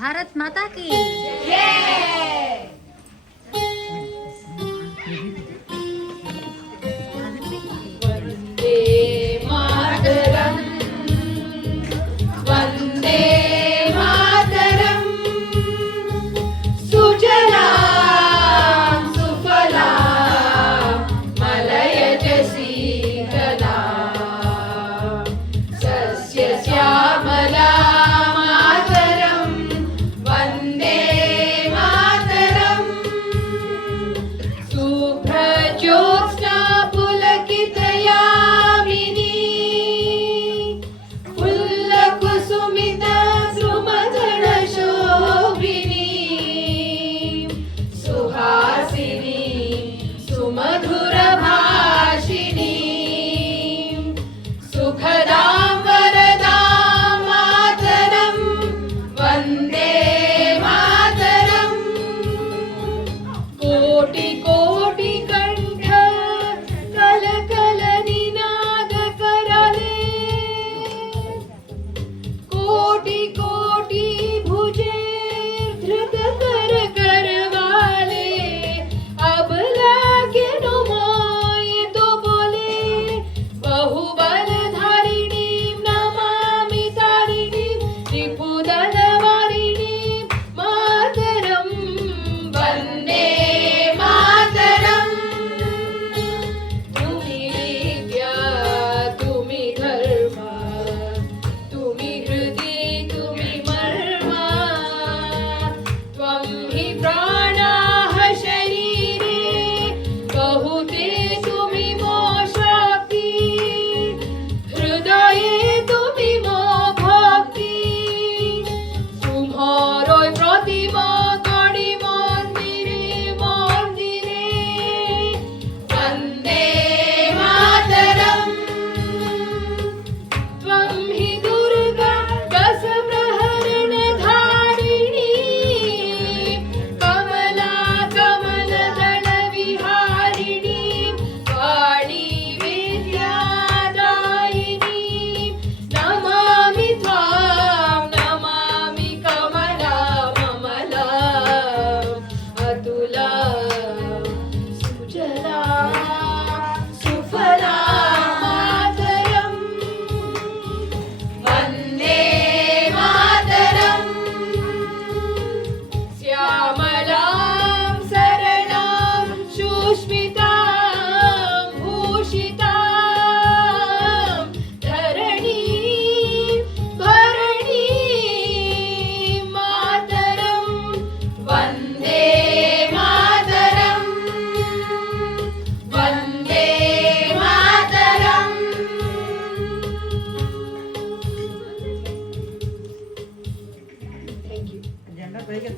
भारत माता की वन्दे मातरम् वन्दे मातरम् सुजलां सुफलां मलयज शीतलां सस्यश्यामलां मातरं वन्दे मातरम् शुभ्रज्योत्स्ना पुलकितयामिनी फुल्लकुसुमिता सुमधुरशोभिनी सुहासिनी सुमधुरभाषिणी सुखदां वरदां मातरं वन्दे मातरम् कोटि कोटि कंठ कल कल निनाद करले कोटि कोटि भुजे धृत कर करवाले अब लागे नो मोय तो बोले बहुबल धारिणी नमामि तारिणी रिपुदल वारिणी मातरं वन्दे मातरम् तुम्ही विद्या तुम्ही धर्म तुम्ही हृदि तुम्ही मर्मा त्वं हि प्राणाः शरीरे बहुते तुम्ही मो शक्ति हृदये तुम्ही मो भक्ति तुम्हारोय प्रतिमा गढ़ी मंदिरे मंदिरे वन्दे मातरम् त्वं हि दुर्गा दशप्रहरणधारिणी कमला कमलदलविहारिणी वाणी विद्यादायिनी नमामि त्वां नमामि कमला ममला अतुला सुजला सुफला मातरम् वन्दे मातरम् श्यामलां सरलां सुष्मितां भूषितां धरणीं भरणीं मातरं वन्दे मातरम् वन्दे मातरम् Thank you.